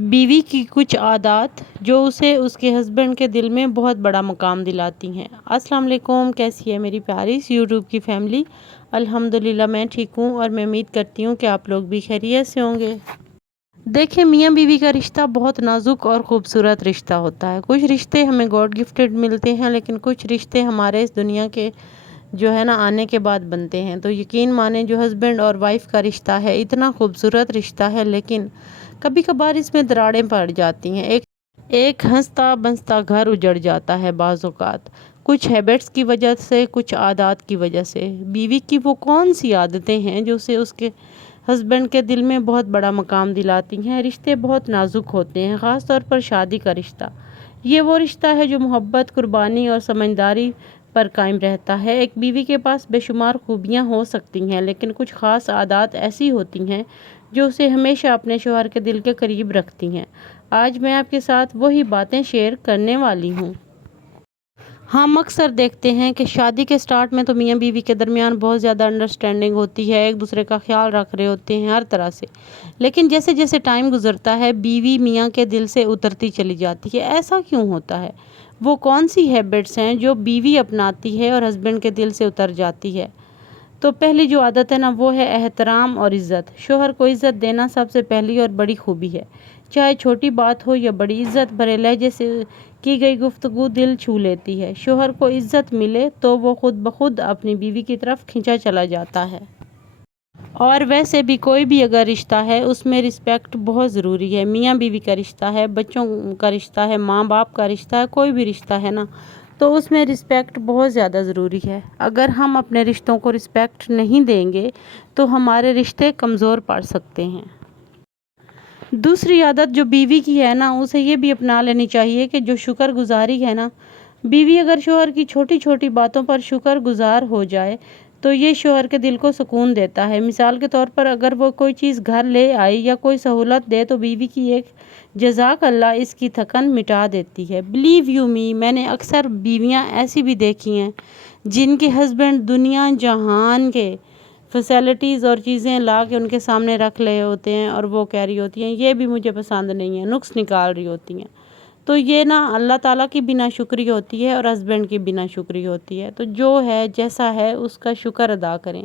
بیوی کی کچھ عادات جو اسے اس کے ہسبینڈ کے دل میں بہت بڑا مقام دلاتی ہیں۔ السلام علیکم، کیسی ہے میری پیاری یوٹیوب کی فیملی؟ الحمدللہ میں ٹھیک ہوں اور میں امید کرتی ہوں کہ آپ لوگ بھی خیریت سے ہوں گے۔ دیکھیں، میاں بیوی کا رشتہ بہت نازک اور خوبصورت رشتہ ہوتا ہے۔ کچھ رشتے ہمیں گاڈ گفٹڈ ملتے ہیں، لیکن کچھ رشتے ہمارے اس دنیا کے آنے کے بعد بنتے ہیں۔ تو یقین مانیں، جو ہسبینڈ اور وائف کا رشتہ ہے اتنا خوبصورت رشتہ ہے، لیکن کبھی کبھار اس میں دراڑیں پڑ جاتی ہیں۔ ایک ہنستا بنستا گھر اجڑ جاتا ہے بعض اوقات، کچھ ہیبٹس کی وجہ سے، کچھ عادات کی وجہ سے۔ بیوی کی وہ کون سی عادتیں ہیں جو اسے اس کے ہسبینڈ کے دل میں بہت بڑا مقام دلاتی ہیں؟ رشتے بہت نازک ہوتے ہیں، خاص طور پر شادی کا رشتہ۔ یہ وہ رشتہ ہے جو محبت، قربانی اور سمجھداری پر قائم رہتا ہے۔ ایک بیوی کے پاس بے شمار خوبیاں ہو سکتی ہیں، لیکن کچھ خاص عادات ایسی ہوتی ہیں جو اسے ہمیشہ اپنے شوہر کے دل کے قریب رکھتی ہیں۔ آج میں آپ کے ساتھ وہی باتیں شیئر کرنے والی ہوں۔ ہم اکثر دیکھتے ہیں کہ شادی کے سٹارٹ میں تو میاں بیوی کے درمیان بہت زیادہ انڈرسٹینڈنگ ہوتی ہے، ایک دوسرے کا خیال رکھ رہے ہوتے ہیں ہر طرح سے، لیکن جیسے جیسے ٹائم گزرتا ہے بیوی میاں کے دل سے اترتی چلی جاتی ہے۔ ایسا کیوں ہوتا ہے؟ وہ کون سی ہیبٹس ہیں جو بیوی اپناتی ہے اور ہسبینڈ کے دل سے اتر جاتی ہے؟ تو پہلی جو عادت ہے نا، وہ ہے احترام اور عزت۔ شوہر کو عزت دینا سب سے پہلی اور بڑی خوبی ہے۔ چاہے چھوٹی بات ہو یا بڑی، عزت بھرے لہجے سے کی گئی گفتگو دل چھو لیتی ہے۔ شوہر کو عزت ملے تو وہ خود بخود اپنی بیوی کی طرف کھنچا چلا جاتا ہے۔ اور ویسے بھی کوئی بھی اگر رشتہ ہے اس میں رسپیکٹ بہت ضروری ہے۔ میاں بیوی کا رشتہ ہے، بچوں کا رشتہ ہے، ماں باپ کا رشتہ ہے، کوئی بھی رشتہ ہے نا، تو اس میں رسپیکٹ بہت زیادہ ضروری ہے۔ اگر ہم اپنے رشتوں کو رسپیکٹ نہیں دیں گے تو ہمارے رشتے کمزور پڑ سکتے ہیں۔ دوسری عادت جو بیوی کی ہے نا، اسے یہ بھی اپنا لینی چاہیے کہ جو شکر گزاری ہے نا، بیوی اگر شوہر کی چھوٹی چھوٹی باتوں پر شکر گزار ہو جائے تو یہ شوہر کے دل کو سکون دیتا ہے۔ مثال کے طور پر اگر وہ کوئی چیز گھر لے آئی یا کوئی سہولت دے تو بیوی کی ایک جزاک اللہ اس کی تھکن مٹا دیتی ہے۔ بلیو یو می، میں نے اکثر بیویاں ایسی بھی دیکھی ہیں جن کے ہسبینڈ دنیا جہان کے فیسلٹیز اور چیزیں لا کے ان کے سامنے رکھ لے ہوتے ہیں اور وہ کہہ رہی ہوتی ہیں یہ بھی مجھے پسند نہیں ہے، نقص نکال رہی ہوتی ہیں۔ تو یہ نا اللہ تعالیٰ کی بھی ناشکری ہوتی ہے اور ہسبینڈ کی بھی ناشکری ہوتی ہے۔ تو جو ہے جیسا ہے اس کا شکر ادا کریں،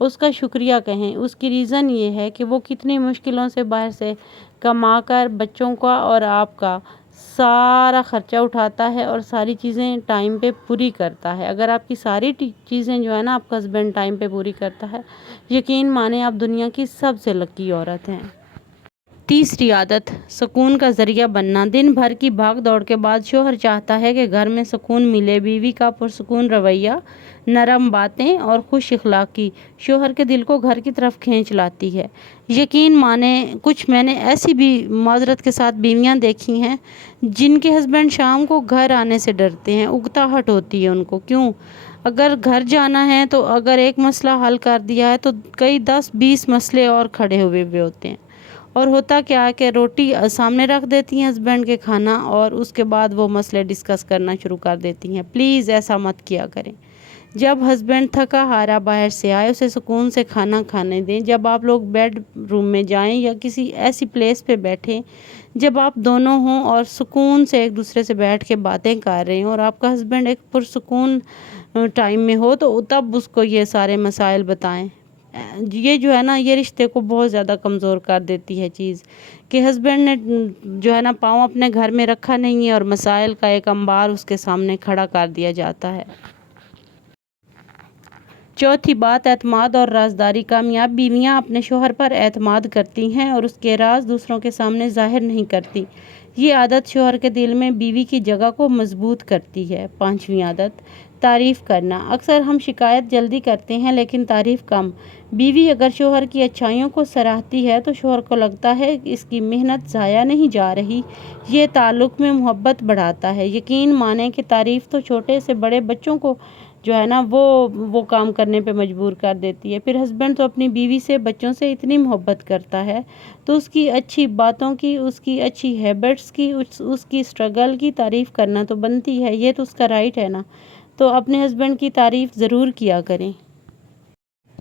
اس کا شکریہ کہیں۔ اس کی ریزن یہ ہے کہ وہ کتنی مشکلوں سے باہر سے کما کر بچوں کا اور آپ کا سارا خرچہ اٹھاتا ہے اور ساری چیزیں ٹائم پہ پوری کرتا ہے۔ اگر آپ کی ساری چیزیں جو ہے نا آپ کا ہسبینڈ ٹائم پہ پوری کرتا ہے، یقین مانیں آپ دنیا کی سب سے لکی عورت ہیں۔ تیسری عادت، سکون کا ذریعہ بننا۔ دن بھر کی بھاگ دوڑ کے بعد شوہر چاہتا ہے کہ گھر میں سکون ملے۔ بیوی کا پرسکون رویہ، نرم باتیں اور خوش اخلاقی شوہر کے دل کو گھر کی طرف کھینچ لاتی ہے۔ یقین مانیں، کچھ میں نے ایسی بھی معذرت کے ساتھ بیویاں دیکھی ہیں جن کے ہسبینڈ شام کو گھر آنے سے ڈرتے ہیں، اکتاہٹ ہوتی ہے ان کو۔ کیوں؟ اگر گھر جانا ہے تو اگر ایک مسئلہ حل کر دیا ہے تو کئی 10-20 مسئلے اور کھڑے ہوئے ہوتے ہیں۔ اور ہوتا کیا ہے کہ روٹی سامنے رکھ دیتی ہیں ہسبینڈ کے کھانا، اور اس کے بعد وہ مسئلے ڈسکس کرنا شروع کر دیتی ہیں۔ پلیز ایسا مت کیا کریں۔ جب ہسبینڈ تھکا ہارا باہر سے آئے اسے سکون سے کھانا کھانے دیں۔ جب آپ لوگ بیڈ روم میں جائیں یا کسی ایسی پلیس پہ بیٹھیں جب آپ دونوں ہوں اور سکون سے ایک دوسرے سے بیٹھ کے باتیں کر رہے ہوں اور آپ کا ہسبینڈ ایک پرسکون ٹائم میں ہو، تو تب اس کو یہ سارے مسائل بتائیں۔ یہ جو ہے نا یہ رشتے کو بہت زیادہ کمزور کر دیتی ہے چیز، کہ ہسبینڈ نے جو ہے نا پاؤں اپنے گھر میں رکھا نہیں ہے اور مسائل کا ایک انبار اس کے سامنے کھڑا کر دیا جاتا ہے۔ چوتھی بات، اعتماد اور رازداری۔ کامیاب بیویاں اپنے شوہر پر اعتماد کرتی ہیں اور اس کے راز دوسروں کے سامنے ظاہر نہیں کرتی۔ یہ عادت شوہر کے دل میں بیوی کی جگہ کو مضبوط کرتی ہے۔ پانچویں عادت، تعریف کرنا۔ اکثر ہم شکایت جلدی کرتے ہیں لیکن تعریف کم۔ بیوی اگر شوہر کی اچھائیوں کو سراہتی ہے تو شوہر کو لگتا ہے کہ اس کی محنت ضائع نہیں جا رہی۔ یہ تعلق میں محبت بڑھاتا ہے۔ یقین مانیں کہ تعریف تو چھوٹے سے بڑے بچوں کو جو ہے نا وہ کام کرنے پہ مجبور کر دیتی ہے۔ پھر ہسبینڈ تو اپنی بیوی سے، بچوں سے اتنی محبت کرتا ہے تو اس کی اچھی باتوں کی، اس کی اچھی ہیبٹس کی، اس کی سٹرگل کی تعریف کرنا تو بنتی ہے، یہ تو اس کا رائٹ ہے نا۔ تو اپنے ہسبینڈ کی تعریف ضرور کیا کریں۔